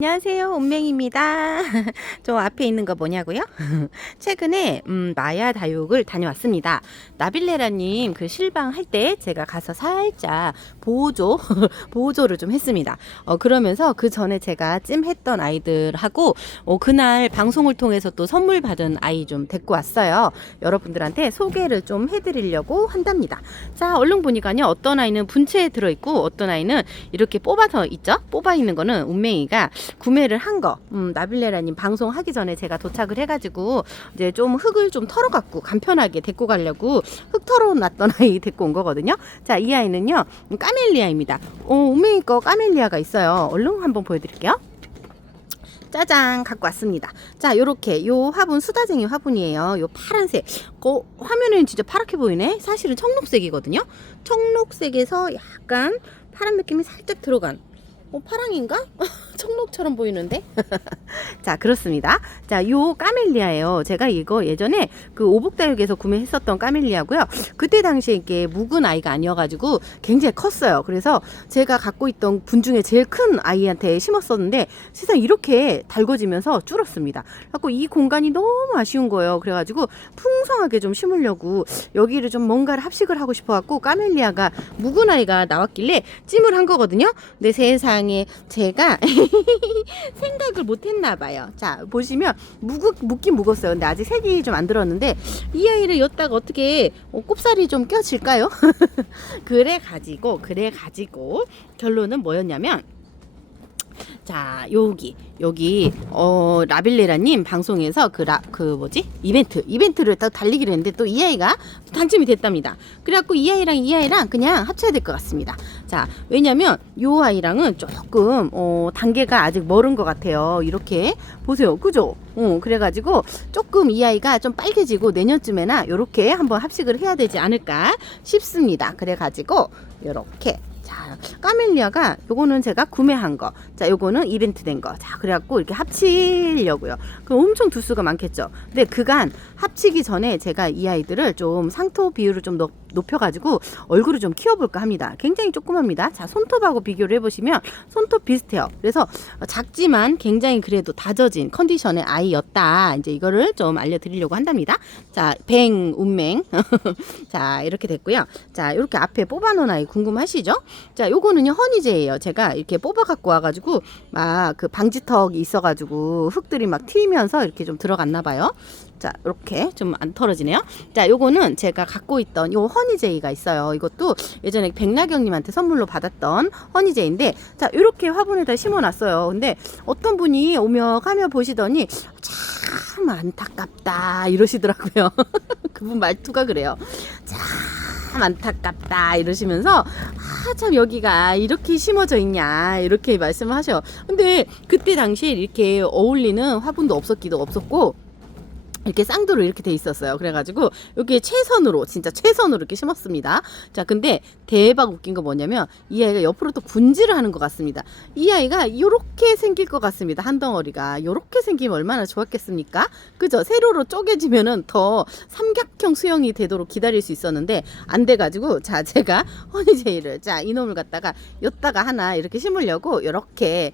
안녕하세요. 온맹입니다. 저 앞에 있는 거 뭐냐고요? 최근에 마야 다육을 다녀왔습니다. 나빌레라님 그 실방 할 때 제가 가서 살짝 보조를 좀 했습니다. 그러면서 그 전에 제가 찜했던 아이들하고 그날 방송을 통해서 또 선물 받은 아이 좀 데리고 왔어요. 여러분들한테 소개를 좀 해드리려고 한답니다. 자, 얼른 보니까요. 어떤 아이는 분체에 들어있고 어떤 아이는 이렇게 뽑아서 있죠? 뽑아 있는 거는 운맹이가 구매를 한 거. 나빌레라님 방송하기 전에 제가 도착을 해가지고 이제 좀 흙을 좀 털어갖고 간편하게 데리고 가려고 흙 털어놨던 아이 데리고 온 거거든요. 자, 이 아이는요 까멜리아입니다. 운명이 거 까멜리아가 있어요. 얼른 한번 보여드릴게요. 짜잔 갖고 왔습니다. 자, 요렇게 요 화분 수다쟁이 화분이에요. 요 파란색 화면에는 진짜 파랗게 보이네. 사실은 청록색이거든요. 청록색에서 약간 파란 느낌이 살짝 들어간 파랑인가? 청록처럼 보이는데? 자, 그렇습니다. 자, 요 까멜리아예요. 제가 이거 예전에 그 오복다육에서 구매했었던 까멜리아고요. 그때 당시에 이게 묵은 아이가 아니어가지고 굉장히 컸어요. 그래서 제가 갖고 있던 분 중에 제일 큰 아이한테 심었었는데 세상 이렇게 달궈지면서 줄었습니다. 그래서 이 공간이 너무 아쉬운 거예요. 그래가지고 풍성하게 좀 심으려고 여기를 좀 뭔가를 합식을 하고 싶어갖고 까멜리아가 묵은 아이가 나왔길래 찜을 한 거거든요. 근데 세상에 제가 생각을 못했나 봐요. 자, 보시면 묵긴 묵었어요. 근데 아직 색이 좀 안 들었는데 이 아이를 엿다가 어떻게 꼽살이 좀 껴질까요? 그래가지고 결론은 뭐였냐면, 자, 여기 라빌레라님 방송에서 이벤트를 또 달리기로 했는데 또 이 아이가 당첨이 됐답니다. 그래갖고 이 아이랑 그냥 합쳐야 될 것 같습니다. 자, 왜냐면 요 아이랑은 조금 단계가 아직 멀은 것 같아요. 이렇게 보세요, 그죠? 그래가지고 조금 이 아이가 좀 빨개지고 내년쯤에나 요렇게 한번 합식을 해야 되지 않을까 싶습니다. 그래가지고 요렇게. 자, 까멜리아가 요거는 제가 구매한 거. 자, 요거는 이벤트 된 거. 자, 그래갖고 이렇게 합치려고요. 그럼 엄청 두수가 많겠죠. 근데 그간 합치기 전에 제가 이 아이들을 좀 상토 비율을 좀 높여가지고 얼굴을 좀 키워볼까 합니다. 굉장히 조그맣니다. 자, 손톱하고 비교를 해보시면 손톱 비슷해요. 그래서 작지만 굉장히 그래도 다져진 컨디션의 아이였다. 이제 이거를 좀 알려드리려고 한답니다. 자, 운맹. 자, 이렇게 됐고요. 자, 이렇게 앞에 뽑아놓은 아이 궁금하시죠? 자, 요거는요 허니제예요. 제가 이렇게 뽑아 갖고 와가지고 막 그 방지턱이 있어가지고 흙들이 막 튀면서 이렇게 좀 들어갔나 봐요. 자, 이렇게 좀 안 털어지네요. 자, 요거는 제가 갖고 있던 요 허니제이가 있어요. 이것도 예전에 백나경님한테 선물로 받았던 허니제이인데, 자, 이렇게 화분에다 심어놨어요. 근데 어떤 분이 오며 가며 보시더니 참 안타깝다 이러시더라고요. 그분 말투가 그래요. 참 안타깝다 이러시면서 참 여기가 이렇게 심어져 있냐 이렇게 말씀을 하셔요. 근데 그때 당시에 이렇게 어울리는 화분도 없었고 이렇게 쌍도로 이렇게 돼 있었어요. 그래가지고 여기에 진짜 최선으로 이렇게 심었습니다. 자, 근데 대박 웃긴 거 뭐냐면 이 아이가 옆으로 또 분지를 하는 것 같습니다. 이 아이가 요렇게 생길 것 같습니다. 한 덩어리가 요렇게 생기면 얼마나 좋았겠습니까? 그죠? 세로로 쪼개지면은 더 삼각형 수영이 되도록 기다릴 수 있었는데 안 돼가지고, 자, 제가 허니제이를 이놈을 갖다가 엿다가 하나 이렇게 심으려고 요렇게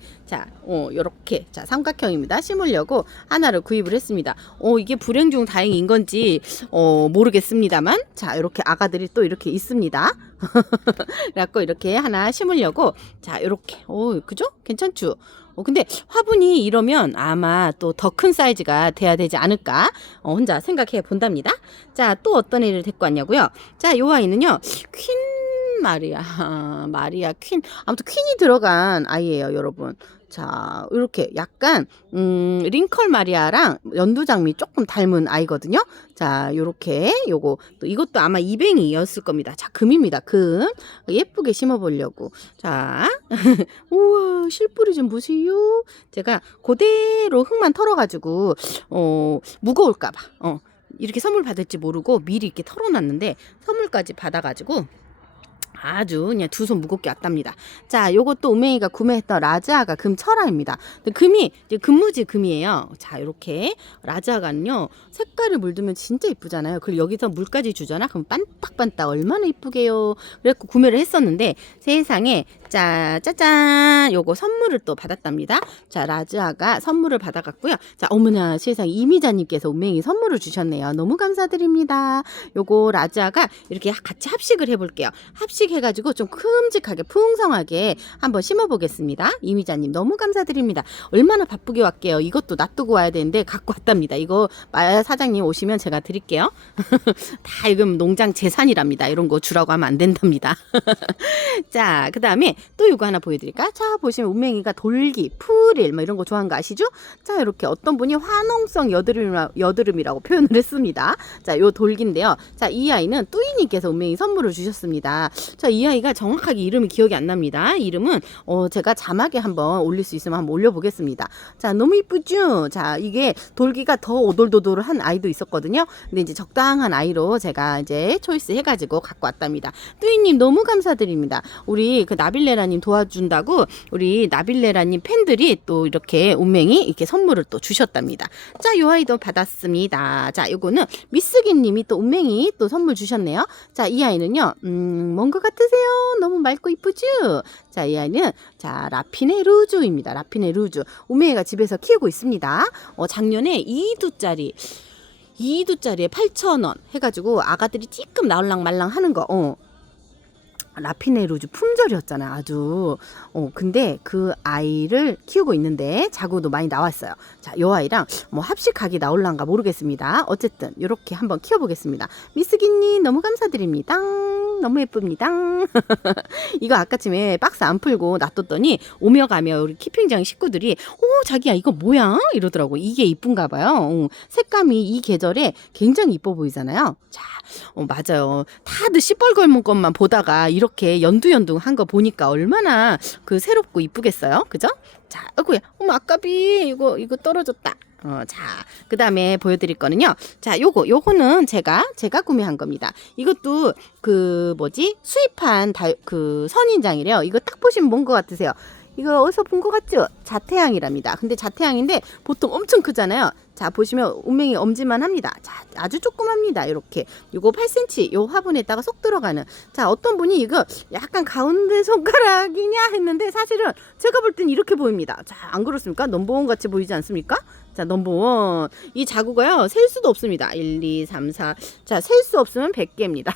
요렇게 삼각형입니다. 심으려고 하나를 구입을 했습니다. 이게 불행 중 다행인 건지 모르겠습니다만, 자, 이렇게 아가들이 또 이렇게 있습니다. 그래갖고 이렇게 하나 심으려고, 자, 이렇게 그죠? 괜찮죠? 근데 화분이 이러면 아마 또 더 큰 사이즈가 돼야 되지 않을까 혼자 생각해 본답니다. 자, 또 어떤 애를 데리고 왔냐고요? 자, 요 아이는요 퀸 마리아 퀸, 아무튼 퀸이 들어간 아이예요, 여러분. 자, 이렇게 약간 링컬 마리아랑 연두장미 조금 닮은 아이거든요. 자, 요렇게 이것도 아마 이뱅이였을 겁니다. 자, 금입니다. 금 예쁘게 심어보려고. 자, 우와, 실뿌리 좀 보세요. 제가 그대로 흙만 털어가지고 무거울까봐 이렇게 선물 받을지 모르고 미리 이렇게 털어놨는데 선물까지 받아가지고 아주 그냥 두 손 무겁게 왔답니다. 자, 요것도 우맹이가 구매했던 라즈아가 금 철화입니다. 근데 금이 이제 금무지 금이에요. 자, 요렇게 라즈아가는요 색깔을 물들면 진짜 이쁘잖아요. 그리고 여기서 물까지 주잖아. 그럼 반딱반딱 얼마나 이쁘게요. 그래갖고 구매를 했었는데 세상에 짜잔 요거 선물을 또 받았답니다. 자, 라즈아가 선물을 받아갔고요. 자, 어머나 세상 이미자님께서 우맹이 선물을 주셨네요. 너무 감사드립니다. 요거 라즈아가 이렇게 같이 합식을 해볼게요. 합식해가지고 좀 큼직하게 풍성하게 한번 심어보겠습니다. 이미자님 너무 감사드립니다. 얼마나 바쁘게 왔게요. 이것도 놔두고 와야 되는데 갖고 왔답니다. 이거 사장님 오시면 제가 드릴게요. 다 지금 농장 재산이랍니다. 이런 거 주라고 하면 안 된답니다. 자, 그 다음에 또 이거 하나 보여드릴까? 자, 보시면 운맹이가 돌기, 풀일 뭐 이런 거 좋아하는 거 아시죠? 자, 이렇게 어떤 분이 화농성 여드름이라고 표현을 했습니다. 자, 요 돌기인데요. 자, 이 아이는 뚜이님께서 운맹이 선물을 주셨습니다. 자, 이 아이가 정확하게 이름이 기억이 안 납니다. 이름은 제가 자막에 한번 올릴 수 있으면 한번 올려보겠습니다. 자, 너무 이쁘죠? 자, 이게 돌기가 더 오돌도돌한 아이도 있었거든요. 근데 이제 적당한 아이로 제가 이제 초이스 해가지고 갖고 왔답니다. 뚜이님 너무 감사드립니다. 우리 그 나빌레라님 도와준다고 우리 나빌레라님 팬들이 또 이렇게 운맹이 이렇게 선물을 또 주셨답니다. 자, 요 아이도 받았습니다. 자, 요거는 미스기님이 또 운맹이 또 선물 주셨네요. 자, 이 아이는요, 뭔 것 같으세요? 너무 맑고 이쁘죠? 자, 이 아이는 자 라피네 루주입니다. 라피네 루주. 운맹이가 집에서 키우고 있습니다. 작년에 2두짜리에 8,000원 해가지고 아가들이 찌끔 나올랑 말랑 하는 거. 라피네 루즈 품절이었잖아요. 아주. 근데 그 아이를 키우고 있는데 자구도 많이 나왔어요. 자, 요 아이랑 뭐 합식하기 나올란가 모르겠습니다. 어쨌든 요렇게 한번 키워보겠습니다. 미스기님 너무 감사드립니다. 너무 예쁩니다. 이거 아까쯤에 박스 안 풀고 놔뒀더니 오며 가며 우리 키핑장 식구들이 자기야 이거 뭐야? 이러더라고. 이게 이쁜가 봐요. 색감이 이 계절에 굉장히 이뻐 보이잖아요. 자, 맞아요. 다들 시뻘겋은 것만 보다가 이렇게 연두연둥한 거 보니까 얼마나 그 새롭고 이쁘겠어요. 그죠? 자, 아이고야. 아까비 이거 떨어졌다. 자, 그 다음에 보여드릴 거는요. 자, 요거는 제가 구매한 겁니다. 이것도 수입한 그 선인장이래요. 이거 딱 보시면 뭔 것 같으세요? 이거 어디서 본 것 같죠? 자태양이랍니다. 근데 자태양인데 보통 엄청 크잖아요. 자, 보시면 운명이 엄지만 합니다. 자, 아주 조그맣니다. 이렇게. 요거 8cm 요 화분에다가 쏙 들어가는. 자, 어떤 분이 이거 약간 가운데 손가락이냐 했는데 사실은 제가 볼 땐 이렇게 보입니다. 자, 안 그렇습니까? 넘버원 같이 보이지 않습니까? 자, 넘버원. 이 자구가요, 셀 수도 없습니다. 1, 2, 3, 4. 자, 셀 수 없으면 100개입니다.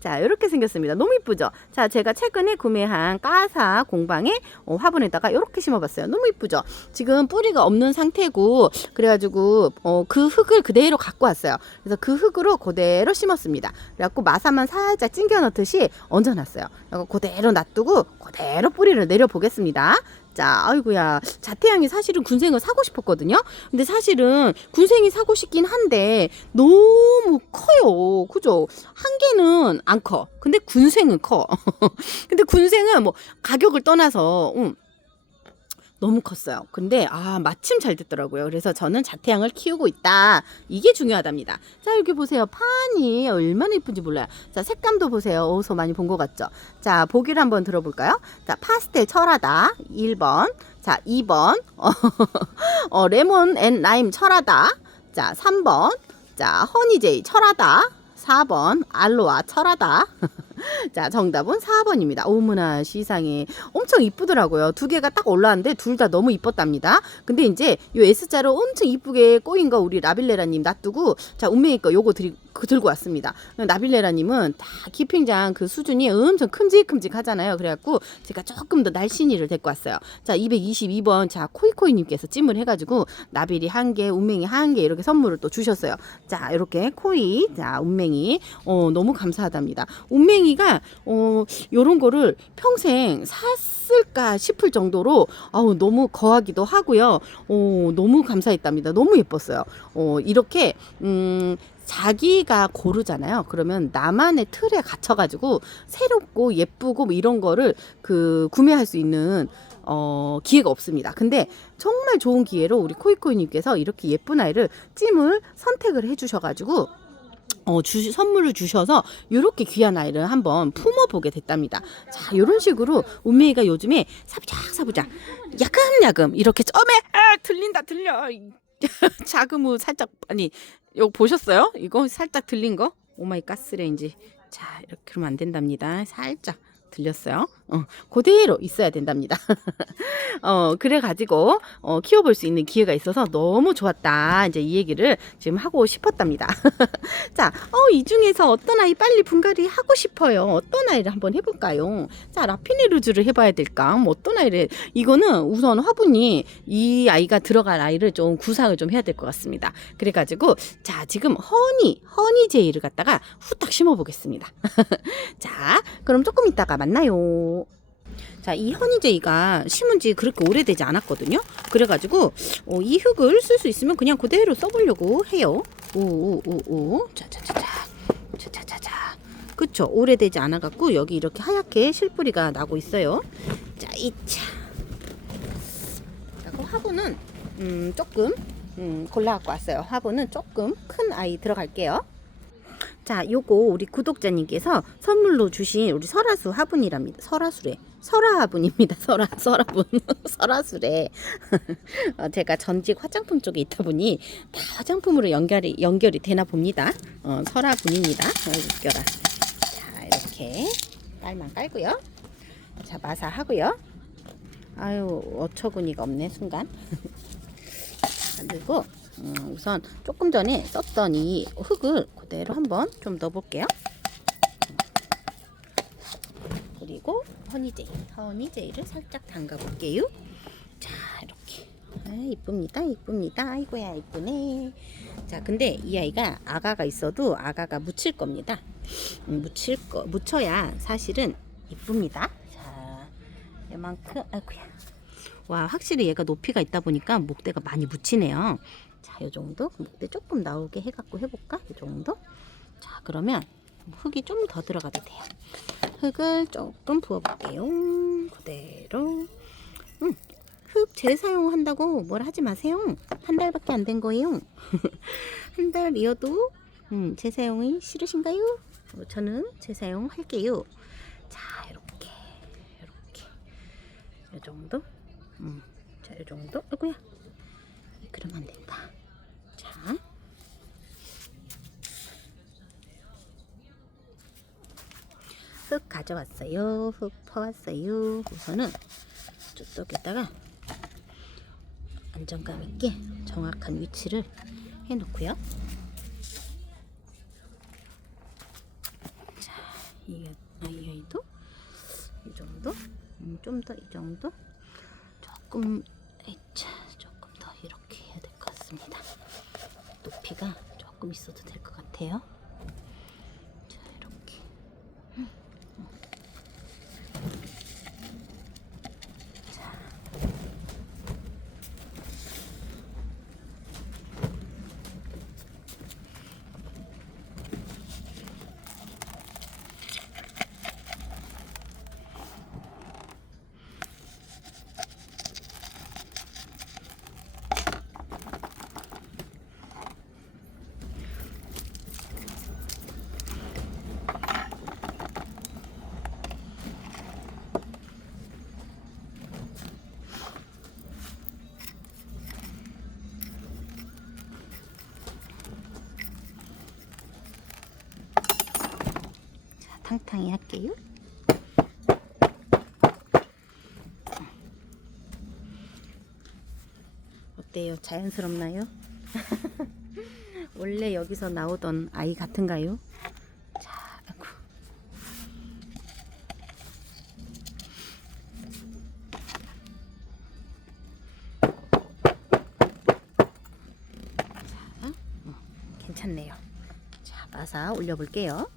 자, 이렇게 생겼습니다. 너무 이쁘죠? 자, 제가 최근에 구매한 까사 공방에 화분에다가 이렇게 심어봤어요. 너무 이쁘죠? 지금 뿌리가 없는 상태고, 그래가지고, 그 흙을 그대로 갖고 왔어요. 그래서 그 흙으로 그대로 심었습니다. 그래갖고 마사만 살짝 찡겨 넣듯이 얹어놨어요. 그리고 그대로 놔두고, 그대로 뿌리를 내려보겠습니다. 자, 아이고야. 자태양이 사실은 군생을 사고 싶었거든요. 근데 사실은 군생이 사고 싶긴 한데 너무 커요. 그죠? 한 개는 안 커. 근데 군생은 커. 근데 군생은 뭐 가격을 떠나서 너무 컸어요. 근데 마침 잘 됐더라고요. 그래서 저는 자태양을 키우고 있다. 이게 중요하답니다. 자, 여기 보세요. 판이 얼마나 예쁜지 몰라요. 자, 색감도 보세요. 어디서 많이 본 것 같죠? 자, 보기를 한번 들어볼까요? 자, 파스텔 철하다 1번. 자, 2번 레몬 앤 라임 철하다. 자, 3번 자, 허니제이 철하다. 4번 알로아 철하다. 자, 정답은 4번입니다. 어머나 세상에 엄청 이쁘더라고요. 두 개가 딱 올라왔는데 둘 다 너무 이뻤답니다. 근데 이제 요 S자로 엄청 이쁘게 꼬인 거 우리 라빌레라님 놔두고 자, 운명이 거 요거 들고 왔습니다. 나빌레라님은 다 키핑장 그 수준이 엄청 큼직큼직 하잖아요. 그래갖고 제가 조금 더 날씬이를 데리고 왔어요. 자, 222번 자, 코이코이님께서 찜을 해가지고 나빌이 한 개, 운명이 한 개 이렇게 선물을 또 주셨어요. 자, 이렇게 코이 자, 운명이 너무 감사하답니다. 운명이가 요런 거를 평생 샀을까 싶을 정도로 너무 거하기도 하고요. 너무 감사했답니다. 너무 예뻤어요. 이렇게 자기가 고르잖아요. 그러면 나만의 틀에 갇혀가지고 새롭고 예쁘고 뭐 이런 거를 구매할 수 있는 기회가 없습니다. 근데 정말 좋은 기회로 우리 코이코이님께서 이렇게 예쁜 아이를 찜을 선택을 해주셔가지고 선물을 주셔서 이렇게 귀한 아이를 한번 품어보게 됐답니다. 자, 이런 식으로 운명이가 요즘에 사부작 야금야금 이렇게 들려. 자금우 살짝, 아니, 이거 보셨어요? 이거 살짝 들린 거? 오마이 가스레인지. 자, 이렇게 그러면 안 된답니다. 살짝 들렸어요. 그대로 있어야 된답니다. 그래가지고 키워볼 수 있는 기회가 있어서 너무 좋았다. 이제 이 얘기를 지금 하고 싶었답니다. 자, 이 중에서 어떤 아이 빨리 분갈이 하고 싶어요. 어떤 아이를 한번 해볼까요? 자, 라피네루즈를 해봐야 될까? 뭐 어떤 아이를, 이거는 우선 화분이 이 아이가 들어갈 아이를 좀 구상을 좀 해야 될 것 같습니다. 그래가지고 자, 지금 허니제이를 갖다가 후딱 심어보겠습니다. 자, 그럼 조금 이따가 만나요. 자, 이 허니제이가 심은 지 그렇게 오래되지 않았거든요. 그래가지고 이 흙을 쓸 수 있으면 그냥 그대로 써보려고 해요. 오오오오, 자자자자. 그쵸? 오래되지 않아갖고 여기 이렇게 하얗게 실뿌리가 나고 있어요. 자, 이차. 자, 그 화분은 조금 골라갖고 왔어요. 화분은 조금 큰 아이 들어갈게요. 자, 요거 우리 구독자님께서 선물로 주신 우리 설화수 화분이랍니다. 설화수래. 설화 화분입니다. 설화분. 설화수래. 제가 전직 화장품 쪽에 있다 보니 다 화장품으로 연결이 되나 봅니다. 설화분입니다. 웃겨라. 자, 이렇게 깔만 깔고요. 자, 마사하고요. 아유, 어처구니가 없네, 순간. 그리고 우선 조금 전에 썼던 이 흙을 그대로 한번 좀 넣어볼게요. 그리고 허니제이를 살짝 담가볼게요. 자, 이렇게. 이쁩니다. 아이고야, 이쁘네. 자, 근데 이 아이가 아가가 있어도 아가가 묻힐 겁니다. 묻혀야 사실은 이쁩니다. 자, 이만큼, 아이고야. 와, 확실히 얘가 높이가 있다 보니까 목대가 많이 묻히네요. 자, 요 정도 목대 조금 나오게 해갖고 해볼까? 요 정도. 자, 그러면 흙이 좀 더 들어가도 돼요. 흙을 조금 부어볼게요. 그대로. 흙 재사용한다고 뭘 하지 마세요. 한 달밖에 안 된 거예요. 한 달이어도 재사용이 싫으신가요? 저는 재사용할게요. 자, 이렇게 요 정도. 자, 이 정도. 아이고야. 그러면 안 된다. 자. 흙 가져왔어요. 흙 퍼왔어요. 우선은 저쪽에다가 안정감 있게 정확한 위치를 해 놓고요. 자, 이 아이도 이 정도. 좀 더 이 정도. 조금 더 이렇게 해야 될 것 같습니다. 높이가 조금 있어도 될 것 같아요. 자, 이렇게. 자. 탕탕이 할게요. 어때요? 자연스럽나요? 원래 여기서 나오던 아이 같은가요? 자, 아이고. 자, 괜찮네요. 자, 마사 올려볼게요.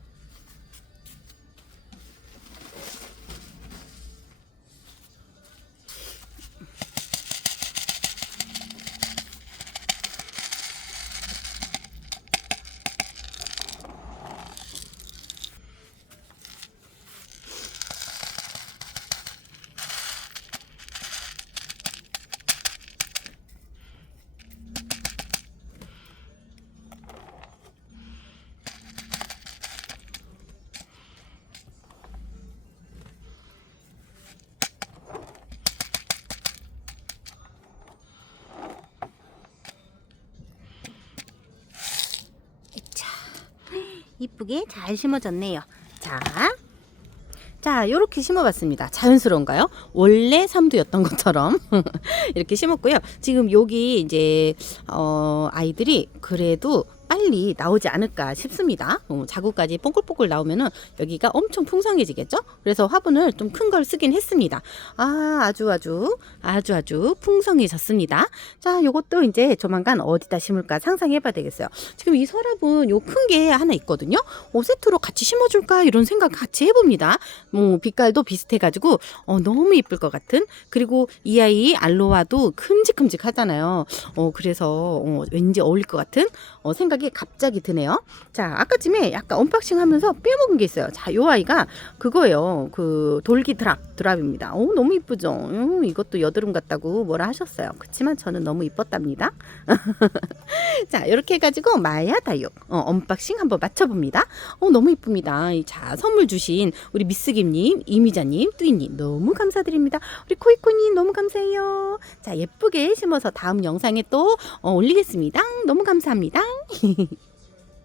이쁘게 잘 심어졌네요. 자, 요렇게 심어봤습니다. 자연스러운가요? 원래 삼두였던 것처럼 이렇게 심었고요. 지금 여기 이제 아이들이 그래도 빨리 나오지 않을까 싶습니다. 자구까지 뽕글뽕글 나오면은 여기가 엄청 풍성해지겠죠? 그래서 화분을 좀 큰 걸 쓰긴 했습니다. 아주 풍성해졌습니다. 자, 요것도 이제 조만간 어디다 심을까 상상해봐야 되겠어요. 지금 이 서랍은 요 큰 게 하나 있거든요. 세트로 같이 심어줄까 이런 생각 같이 해봅니다. 빛깔도 비슷해가지고 너무 이쁠 것 같은. 그리고 이 아이 알로아도 큼직큼직하잖아요. 그래서 왠지 어울릴 것 같은 생각이 갑자기 드네요. 자, 아까쯤에 약간 언박싱 하면서 빼먹은 게 있어요. 자, 요 아이가 그거예요. 그 돌기 드랍입니다. 너무 이쁘죠? 이것도 여드름 같다고 뭐라 하셨어요. 그렇지만 저는 너무 이뻤답니다. 자, 이렇게 해가지고 마야 다육 언박싱 한번 맞춰봅니다. 너무 이쁩니다. 자, 선물 주신 우리 미스김님, 이미자님, 뚜이님 너무 감사드립니다. 우리 코이코님 너무 감사해요. 자, 예쁘게 심어서 다음 영상에 또 올리겠습니다. 너무 감사합니다.